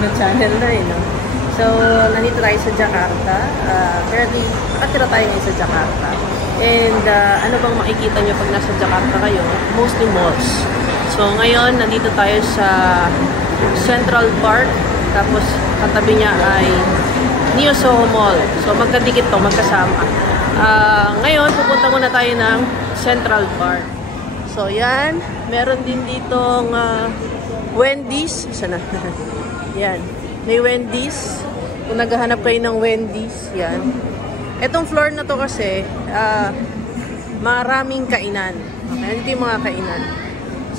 na channel na no? So, nandito tayo sa Jakarta. Currently, nakatira tayo ngayon sa Jakarta. And ano bang makikita nyo pag nasa Jakarta kayo? Mostly malls. So, ngayon, nandito tayo sa Central Park. Tapos, katabi niya ay Neo Soho Mall. So, magkadikit to, magkasama. Ngayon, pupunta muna tayo ng Central Park. So, yan. Meron din ditong Wendy's. Isa na. Yan. May Wendy's. Kung naghahanap kayo ng Wendy's, yan. Etong floor na to kasi, maraming kainan. Okay, ito yung mga kainan.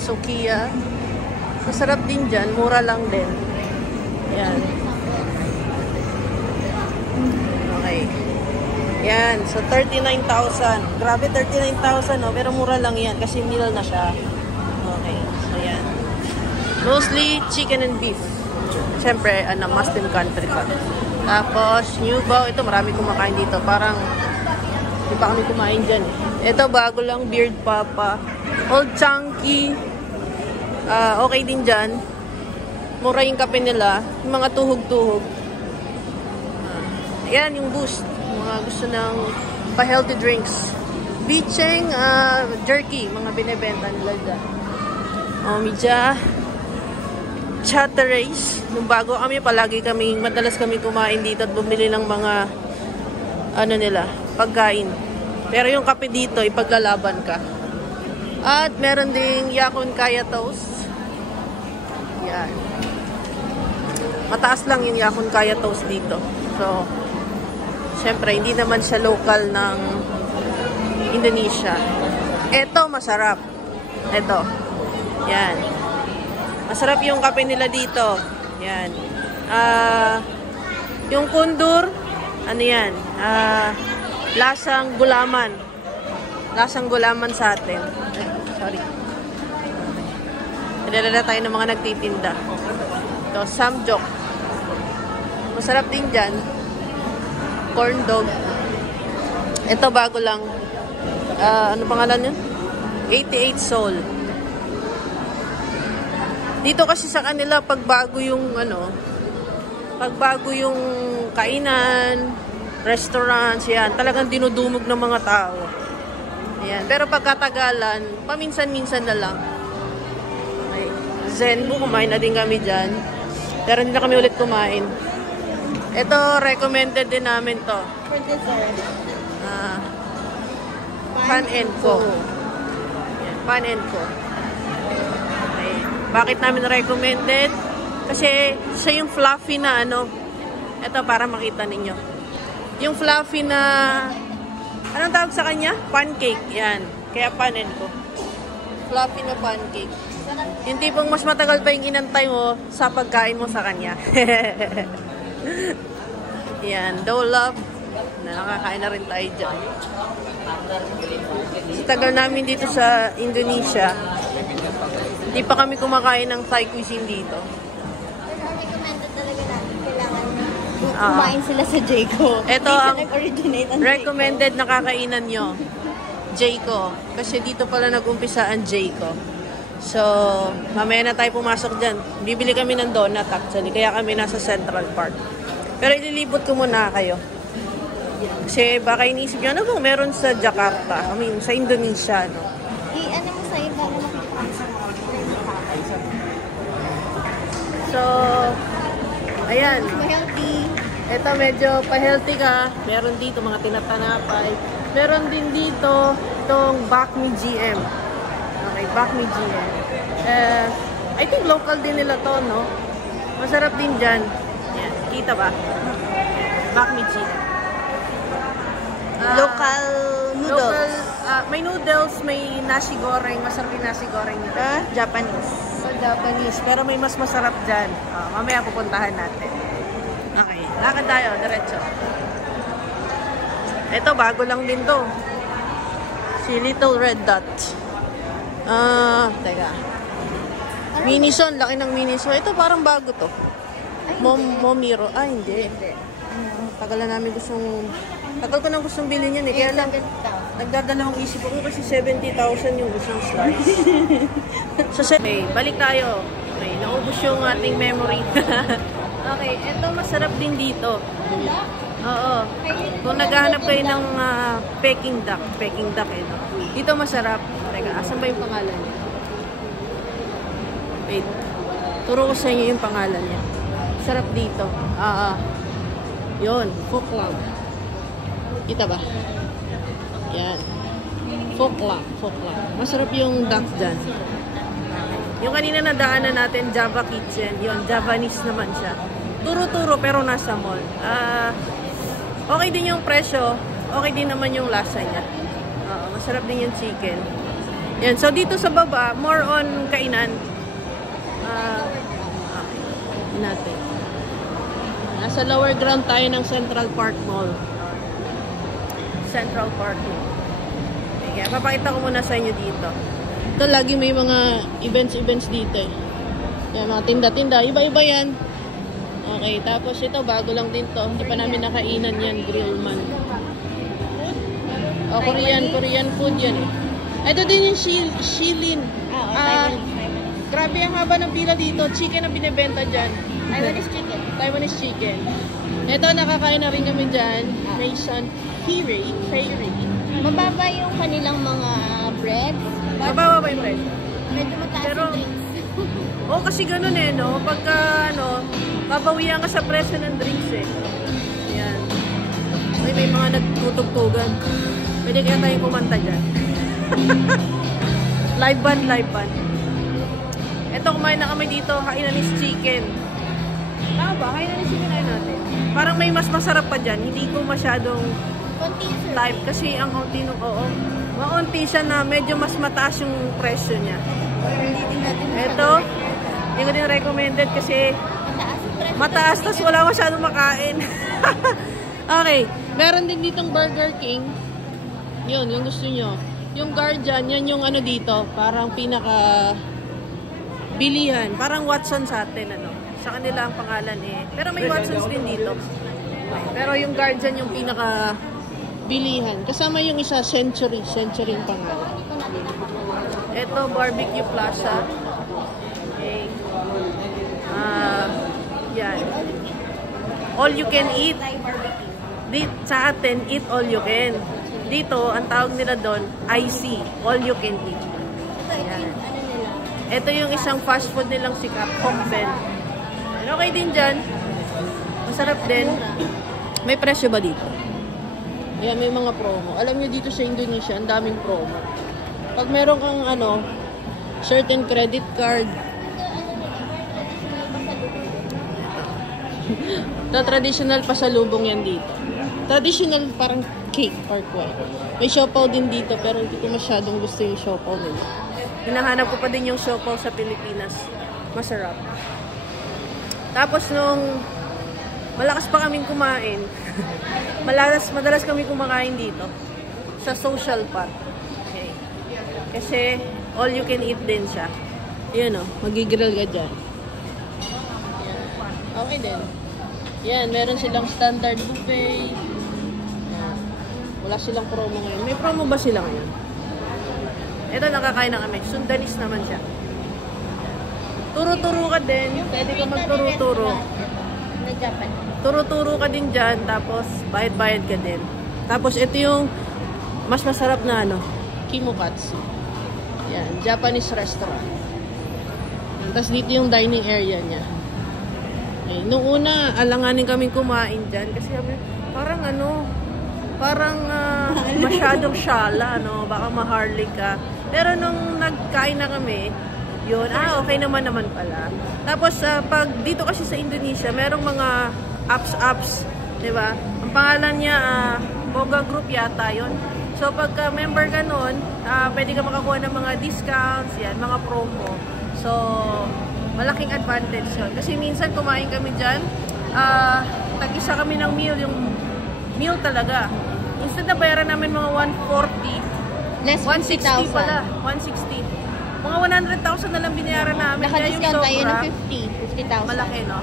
Sukiya. Masarap din dyan. Mura lang din. Yan. Okay. Yan. So, 39,000. Grabe, 39,000, no? Pero mura lang yan kasi meal na siya. Okay. So, yan. Mostly chicken and beef. Siyempre, Muslim country pa. Tapos, New Bao. Ito, marami kumakain dito. Parang, hindi pa kami kumain dyan. Ito, bago lang. Beard Papa. Old Chunky. Okay din dyan. Mura yung kape nila. Yung mga tuhog-tuhog. Ayan, yung Boost. Mga gusto ng pa-healthy drinks. Bicheng, jerky. Mga binibenta nila dyan. Omija. Chateraise. Nung bago kami, madalas kami kumain dito at bumili ng mga nila, pagkain. Pero yung kape dito, ipaglalaban ka. At meron ding Yakon Kaya Toast. Yan. Mataas lang yung Yakon Kaya Toast dito. So, syempre, hindi naman siya local ng Indonesia. Ito, masarap. Ito. Yan. Masarap yung kape nila dito. Yan. Yung kundur, ano yan? Lasang gulaman. Lasang gulaman sa atin. Ay, sorry. Pinalala tayo ng mga nagtitinda. Ito, samjok. Masarap din dyan. Corn dog. Ito, bago lang. Ano pangalan yun? 88 Soul. Dito kasi sa kanila, pagbago yung kainan, restaurants, yan, talagang dinudumog ng mga tao. Yan. Pero pagkatagalan, paminsan-minsan na lang. Okay. Zenbu, kumain na din kami dyan. Pero hindi na kami ulit kumain. Ito, recommended din namin to. For dessert. Pan and Co. Yan, Pan and Co. Bakit namin recommended? Kasi siya yung fluffy na ito para makita ninyo. Yung fluffy na, anong tawag sa kanya? Pancake. Yan. Kaya Pan and Co. Fluffy na pancake. Yung tipong mas matagal pa yung inantay mo sa pagkain mo sa kanya. Yan. Dolap. Nakakain na rin tayo dyan. Sa tagal namin dito sa Indonesia, hindi pa kami kumakain ng Thai cuisine dito. Pero recommended talaga natin. Kailangan kumain sila sa Jayco. Ito ang recommended na kakainan nyo. Jayco. Kasi dito pala nag-umpisa ang Jayco. So, mamaya na tayo pumasok dyan. Bibili kami ng donut actually. Kaya kami nasa Central Park. Pero ililibot ko muna kayo. Kasi baka iniisip nyo, ano bang meron sa Jakarta? I mean, sa Indonesia, no? Ano mo sa iba na So, ayan. healthy. Ito medyo pa-healthy ka. Meron dito mga tinatanapay. Meron din dito itong Bakmi GM. Okay, Bakmi GM. I think local din nila to, no? Masarap din dyan. Ayan, kita ba? Bakmi GM. Local noodles. Local, may noodles, may nasi goreng. Masarap yung nasi goreng nito. Japanese. Japanese. Pero may mas masarap dyan. Mamaya pupuntahan natin. Okay. Lakad tayo. Diretso. Ito, bago lang din to. Si Little Red Dot. Teka. Miniso. Laki ng Miniso. Ito parang bago to. Momiro. Hindi. Tagal na namin tagal ko nang gustong bilhin yan eh. Kaya lang, nagdadalawang isip ako kasi 70,000 yung isang slice. So, okay, balik tayo. Okay, naubos yung ating memory. Okay, ito masarap din dito. Oo. Kung naghahanap kayo ng Peking duck eh. No? Dito masarap. Teka, asan ba yung pangalan niya? Wait. Turo ko sa inyo yung pangalan niya. Sarap dito. Yun, Pho Club. Kita ba? Yan. Pho Club. Masarap yung duck dyan. Yung kanina nadaanan natin, Java Kitchen. Yun, Javanese naman siya. Turo-turo pero nasa mall. Okay din yung presyo. Okay din naman yung lasa niya. Masarap din yung chicken. Yan. So, dito sa baba, more on kainan. Okay. Natin. Nasa lower ground tayo ng Central Park Mall. Central Park Mall. Okay, papakita ko muna sa inyo dito. Ito, lagi may mga events dito eh. Yan, mga tinda-tinda. Iba-iba yan. Okay, tapos ito, bago lang din to. Hindi pa namin nakainan yan, Grillman. Korean food yan eh. Ito din yung Shilin. Grabe ang haba ng pila dito. Chicken ang binibenta dyan. Taiwanese chicken. Ito, nakakain na rin kami dyan. Maison Fairy. Mababa yung kanilang mga breads. Mababa ba yung price? Medyo mataas Pero, yung drinks. kasi ganun eh, no? Pagka, babawian ka sa presyo ng drinks eh. Ayan. May mga nagtutugtugan. Pwede kaya tayong kumanta dyan. Live band. Ito, kumain na kami dito, Hainanese chicken. Tama ba? Hainanese chicken tayo natin. Parang may mas masarap pa dyan. Hindi ko masyadong live kasi ang kaunti nung maunti siya na medyo mas mataas yung presyo niya. Ito, hindi ko din recommended kasi mataas, tas wala masyadong makain. Okay, meron din ditong Burger King. Yun, yung gusto nyo. Yung Guardian, yan yung ano dito, parang pinaka bilihan. Parang Watson sa atin, sa kanila ang pangalan eh. Pero may Watsons din dito. Pero yung Guardian yung pinaka bilihan. Kasama yung isa, Century yung pangalan. Ito, Barbecue Plaza. Okay. Yan. All you can eat. Sa atin, eat all you can. Dito, ang tawag nila doon, IC. All you can eat. Yan. Ito yung isang fast food nilang sikat, Hokben. Okay din dyan. Masarap din. May presyo ba dito? Yan, may mga promo. Alam nyo dito sa Indonesia, ang daming promo. Pag meron kang certain credit card, traditional pasalubong yan dito. Traditional parang cake or kway. May siopaw din dito pero hindi ko masyadong gusto yung siopaw nila. Hinahanap ko pa din yung siopaw sa Pilipinas. Masarap. Tapos nung malakas pa kaming kumain, madalas kami kumakain dito sa Social Park. Okay. Kasi all you can eat din siya. Yun magigrill ka dyan. Yan. Okay din. Yan, meron silang standard buffet. Yan. Wala silang promo ngayon. May promo ba sila ngayon? Ito, nakakain na kami. Sundanese naman siya. Turo-turo ka din. Pwede ka magturo-turo. Turo-turo ka din dyan. Tapos, bayad-bayad ka din. Tapos, ito yung mas masarap na Kimokatsu. Yan, Japanese restaurant. Tapos, dito yung dining area niya. Okay. Nung una, alanganin kaming kumain dyan. Kasi parang masyadong syala, baka maharlik ka. Pero nung nagkain na kami, yun, okay naman pala. Tapos, pag dito kasi sa Indonesia, merong mga apps, diba? Ang pangalan niya, Boga Group yata yun. So, pagka member ka nun, pwede ka makakuha ng mga discounts, yan, mga promo. So, malaking advantage yun. Kasi minsan kumain kami dyan, tag-isa kami ng meal, yung meal talaga. Instead na bayaran namin mga 140, less 160 pala, 160. Mga 100,000 na lang binayaran namin. Naka-discount tayo ng 50,000. Malaki, no?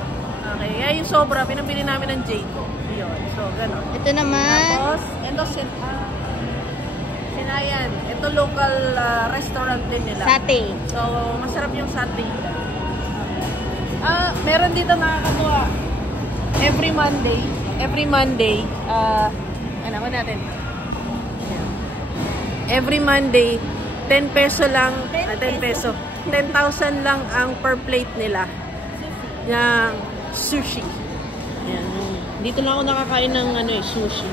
Okay, kaya yung sobra, pinabili namin ng Jayco. Yun, so, gano'n. Ito naman. Tapos, ito, Sinayan. Ito, local restaurant din nila. Satay. So, masarap yung satay. Meron dito nakakatuwa. every Monday, ano ko natin? Every Monday, 10 peso lang, 10 peso. 10,000 lang ang per plate nila. Ng sushi. Ayan. Dito lang ako nakakain ng sushi.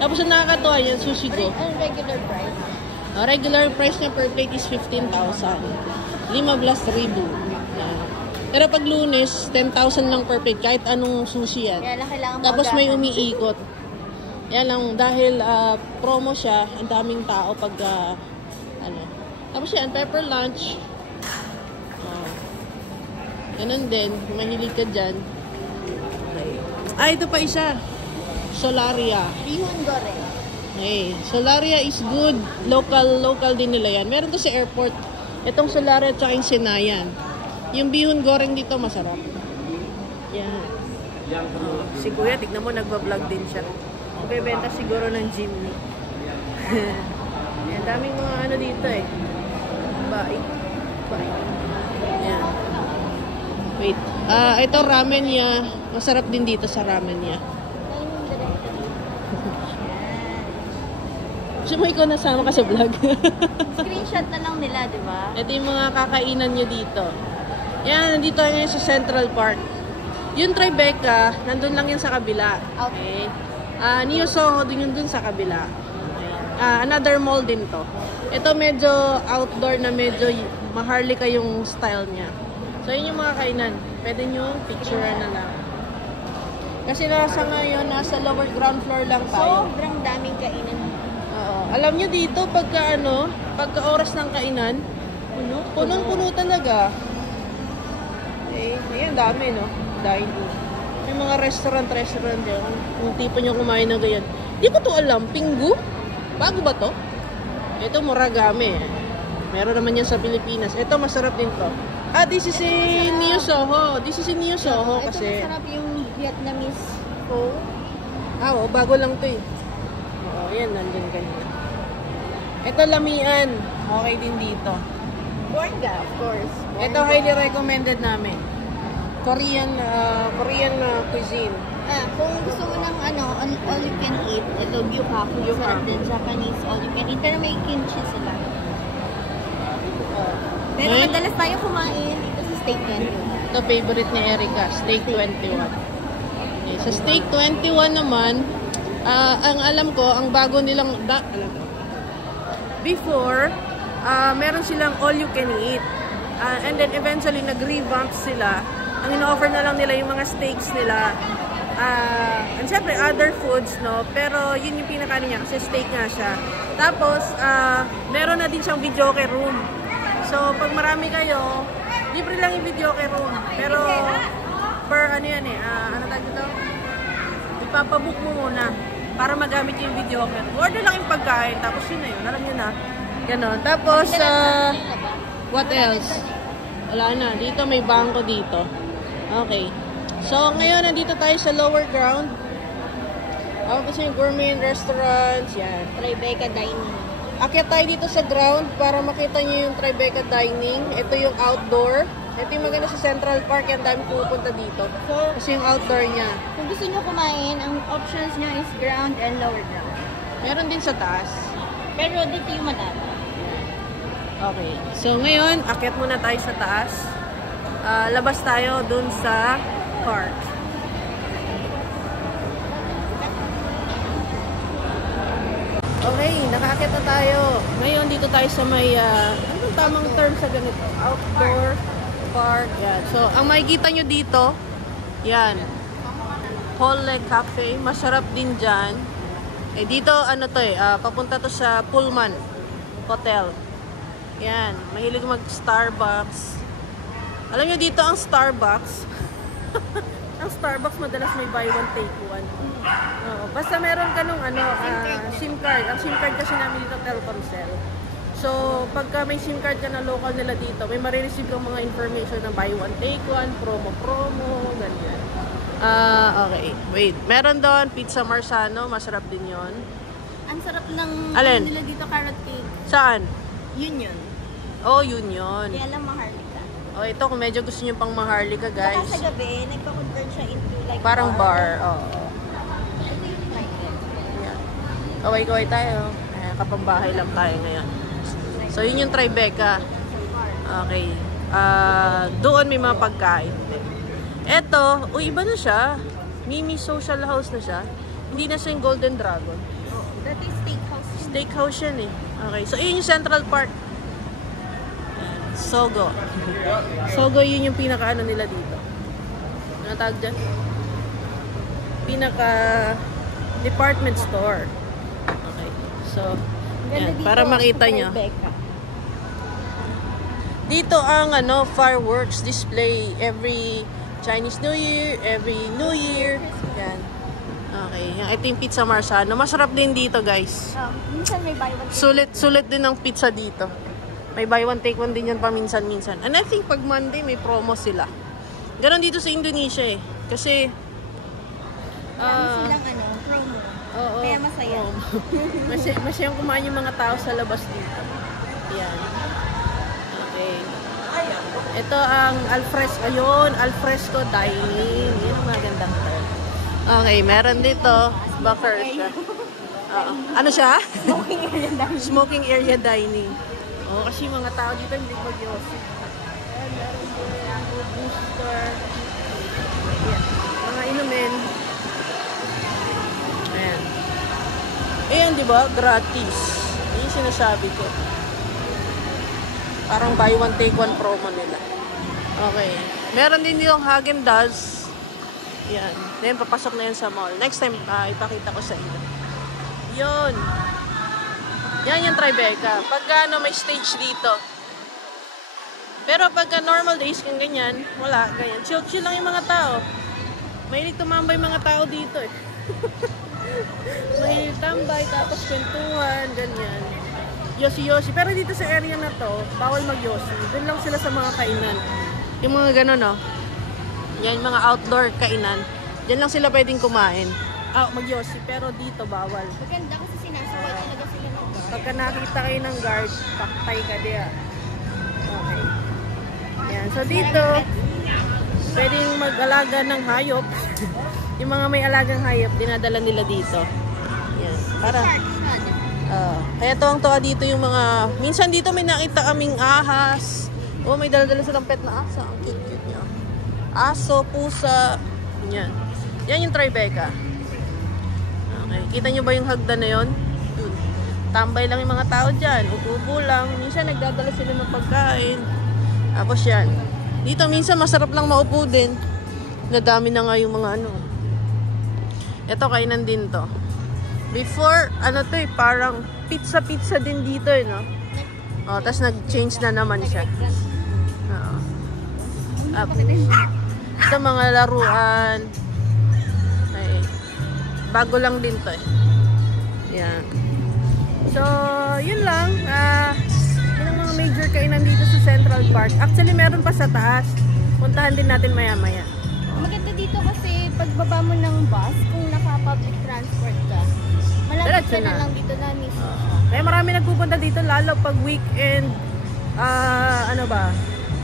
Tapos ang nakakatuwa yan, sushi ko. Ang regular price? Regular price na per plate is 15,000. 15,000. Yan. Pero pag Lunes, 10,000 lang per plate. Kahit anong sushi yan. Kaya lang kailangan Tapos may umiikot. Yan lang, dahil promo siya, ang daming tao pag Tapos yan, pepper lunch. Ganun din, mahilig ka dyan. Okay. Ito pa isa. Solaria. Bihon goreng. Okay. Solaria is good. Local din nila yan. Meron to sa airport. Itong Solaria at saka yung Sinayan. Yung bihon goreng dito masarap. Yan. Si Kuya, tignan mo, nagbablog din siya. Bebenta siguro ng Jimny. Yan, daming mga dito eh. Bye. Yan. Wait. Ito ramen niya. Masarap din dito sa ramen niya. Siya mo ikaw nasama ka sa vlog. Screenshot na lang nila, di ba? Ito yung mga kakainan niya dito. Yan, nandito ngayon sa Central Park. Yung Tribeca, nandun lang yan sa kabila. Okay. Neo Soho, dun sa kabila. Another mall din to. Ito medyo outdoor na medyo maharlika yung style niya. So, yun yung mga kainan. Pwede nyo picturean na lang. Kasi nasa lower ground floor lang tayo. Sobrang daming kainan. Oo. Alam nyo dito, pagka oras ng kainan, punong-puno talaga. Eh, ayan, dami, no? Dining. May mga restaurant yan. Kung tipo nyo kumain ng ganyan. Di ko to alam. Pinggu? Bago ba to? Ito, Muragame. Meron naman yan sa Pilipinas. Ito, masarap din to. This is in Neo Soho. This is in Neo Soho kasi. Ito masarap yung Vietnamese pho. Bago lang to eh. Yan, nandun kanina. Ito, Lamian. Okay din dito. Borga, of course. Ito, highly recommended namin. Korean cuisine. Kung gusto mo ng all you can eat, ito Gyukaku. Sarap din Japanese all you can eat. Pero may kimchi sila. Pero madalas tayo kumain dito sa Steak 21. Ito, favorite ni Erica, Steak 21. Okay, sa Steak 21 naman, ang alam ko, ang bago nilang, before, meron silang all you can eat. And then eventually, nag-revamp sila. Ang ino-offer na lang nila yung mga steaks nila. And syempre, other foods, no? Pero yun yung pinakain niya kasi steak nga siya. Tapos, meron na din siyang videoke room. So, pag marami kayo, libre lang yung videoke room. Pero, per yan ano tawag dito? Ipapabook mo muna para magamit yung videoke room. Order lang yung pagkain, tapos yun na yun. Alam nyo na. Ganon. Tapos, what else? Wala na. Dito may bangko dito. Okay. So, ngayon, nandito tayo sa lower ground. Kasi yung gourmet restaurants, yan. Tribeca Dining. Akyat tayo dito sa ground para makita nyo yung Tribeca Dining. Ito yung outdoor. Ito yung maganda sa Central Park. Yan, dami pupunta dito. Kasi yung outdoor niya. Kung gusto nyo kumain, ang options niya is ground and lower ground. Meron din sa taas. Pero dito yung madami. Okay. So, ngayon, akyat muna tayo sa taas. Labas tayo dun sa park. Okay, nakaakyat na tayo. Ngayon, dito tayo sa may, anong tamang term sa ganito? Outdoor park. Yan. So, ang makikita nyo dito, yan. Hole Cafe. Masarap din dyan. Dito, papunta to sa Pullman Hotel. Yan. Mahilig mag-Starbucks. Alam nyo dito ang Starbucks. Ang Starbucks madalas may buy one take one. Basta meron ka nung SIM card. Ang SIM card kasi namin dito Telkomsel. So, pagka may SIM card ka na local nila dito, may marireceive kang mga information na buy one take one, promo, ganyan. Okay. Wait. Meron doon, Pizza Marzano. Masarap din yon. Ang sarap ng Alin? nila dito, carrot cake. Saan? Union. Oh, Union. Kaya lang maharlika. Oh, ito kung medyo gusto niyo pang maharlika, guys. Saka sa gabi, nagpa-convert siya into like Parang bar. Oo. Ito yung private. Yan. Kaway-kaway tayo. Ayan, kapambahay lang tayo ngayon. So, yun yung Tribeca. Okay. Doon may mga pagkain. Eto, iba na siya. Mimi Social House na siya. Hindi na siya yung Golden Dragon. Dati steakhouse. Steakhouse yan eh. Okay. So, yun yung Central Park. Sogo. Sogo, yun yung pinaka-ano nila dito. Ano tawag dyan? Pinaka-department store. Okay. So, yan. Para makita nyo. Dito ang fireworks display every Chinese New Year, every New Year. Yan. Okay. Ito yung Pizza Marzano. Masarap din dito, guys. Minsan may buy one. Sulit din ang pizza dito. May buy one take one din yan paminsan-minsan. And I think pag Monday may promo sila. Ganon dito sa Indonesia eh. Kasi Silang promo. oo, Kaya masaya. oo. Masyayang kumain yung mga tao sa labas dito. Yan. Okay. Ito ang alfresco. Ayun, alfresco dining. Yan ang magandang term. Okay, meron dito. Bakar siya. Ano siya? Smoking area dahil. Smoking area dining. Oh, kasi mga tao dito hindi mag-yosi. Ayan, meron din booster. Ayan, mga inumin. Ayan. Ayan, di ba? Gratis. Yan yung sinasabi ko. Parang buy one take one promo nila. Okay. Meron din yung Häagen-Dazs. Yan. Then, papasok na yan sa mall. Next time, ipakita ko sa inyo. Yun. Yan yung Tribeca. Pagka may stage dito. Pero pagka normal days kung ganyan, wala, ganyan. Chill-chill lang yung mga tao. Mahilig tumambay mga tao dito eh. Mahilig tambay, tapos kwentuhan, ganyan. Yosi-yosi. Pero dito sa area na to, bawal mag-yosi. Doon lang sila sa mga kainan. Yung mga gano'n, no? Yan, mga outdoor kainan. Diyan lang sila pwedeng kumain. Mag-yosi. Pero dito, bawal. Maganda kasi sinasaway talaga sila ng guard. Pagka nakita kayo ng guard, paktay ka diya. Okay. Yan. So dito, pwedeng mag-alaga ng hayop. Yung mga may alagang hayop, dinadala nila dito. Yan. Para kaya tuwang-tuwa dito yung mga, minsan dito may nakita kaming ahas. Oh, may dala-dala silang pet na asa. Ang cute-cute niya. Aso, pusa. Yan. Yan yung Tribeca. Okay. Kita nyo ba yung hagdan na yun? Tambay lang yung mga tao dyan. Upo lang. Minsan nagdadala sila ng pagkain. Tapos yan. Dito minsan masarap lang maupo din. Nadami na nga yung mga Ito kainan din to. Before, to parang pizza din dito no? Oh, tapos nag-change na naman siya. Oo. Ito mga laruan. Ay, bago lang din to Yan. So, yun lang. Yun ang mga major kainan dito sa Central Park. Actually, meron pa sa taas. Puntahan din natin maya-maya. Maganda dito kasi pagbaba mo ng bus, kung naka-public transport ka, malapit ka na lang dito na mismo. Kaya marami nagpupunta dito, lalo pag weekend,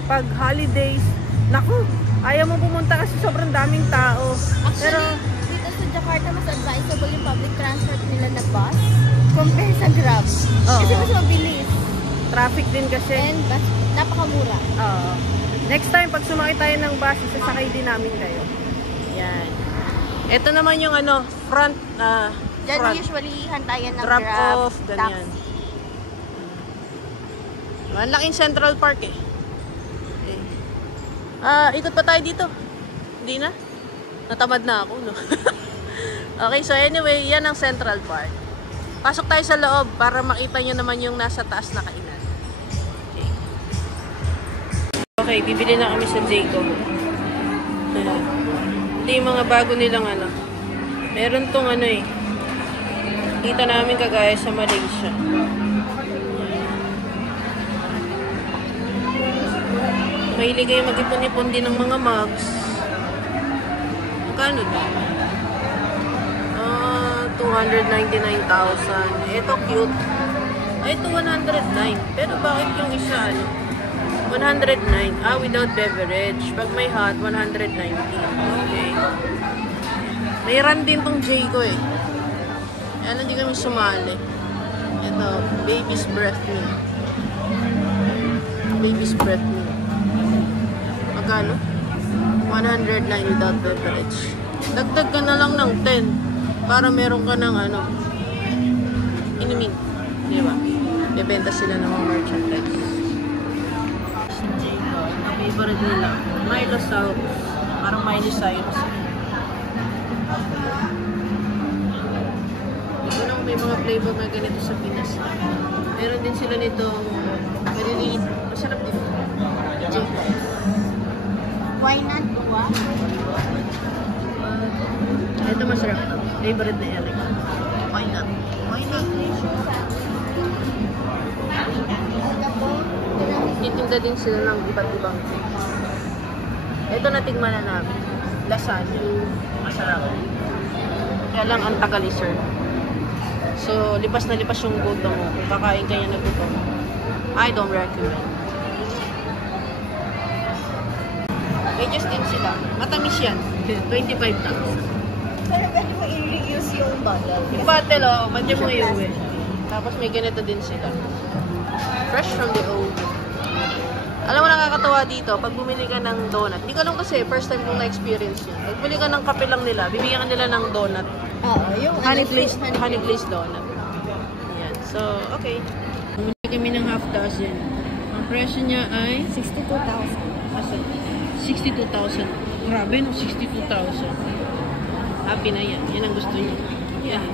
pag holidays. Naku, ayaw mo pumunta kasi sobrang daming tao. Actually, dito sa Jakarta, mas advisable yung public transport nila na bus compare sa Grab. Kasi mas mabilis. Traffic din kasi. And napakamura. Next time, pag sumakay tayo ng bus, isasakay din namin kayo. Yan. Ito naman yung front, Diyan usually hantayan ng drop Grab, off, ganyan. taxi. Ang laking Central Park eh. Ikot pa tayo dito. Hindi na? Natamad na ako, no? Okay, so anyway, yan ang Central Park. Pasok tayo sa loob para makita nyo naman yung nasa taas na kainan. Okay, bibili na kami sa Jacob. Ito yung mga bago nilang Meron tong kita namin kagaya sa Malaysia. Mahilig kayo mag-ipon-ipon din ng mga mugs. Magkano ba? 299,000. Ito cute. Ay, ito 109. Pero bakit yung isa 109. Without beverage. Pag may hot, 190. Okay. May run din tong Jayco eh. Kaya hindi kami sumali. Ito, baby's breath milk. Baby's breath milk. Magkano? 109 without beverage. Dagdag ka na lang ng 10 para meron ka ng ano, inumin. Di ba? Bebenta sila ng mga merchandise. Jayco, ang favorite nila. Milo Saurus. Parang Miley Cyrus. Ito lang may mga flavor na ganito sa Pinas. Meron din sila nitong maliliit. Masarap din. Jayco. Why not? Ito masarap. Favorite na Eric. Why not? Why not? Titinda din sila ng iba't ibang things. Ito natigman na namin. Lasagna. Masarap. Kaya lang ang tagal i-serve. So, lipas na lipas yung gutom mo. Kung kakain kanya na gutom, I don't recommend. Medyo din sila. Matamis yan. 25,000. Pero pwede mo i-reuse yung bottle. Yung bottle, oh, pwede mo iuwi. Tapos may ganito din sila. Fresh from the oven. Alam mo, nakakatawa dito, pag bumili ka ng donut, hindi ko alam kasi, first time kong na-experience yun. Pag bumili ka ng kape lang nila, bibigyan ka nila ng donut. Oo, yung Honey glazed donut. Ayan. So, okay. Bumili kami ng half dozen. Ang presyo niya ay 62,000. 62,000. Grabe, no? 62,000. Happy na yan. Yan ang gusto niya. Yan.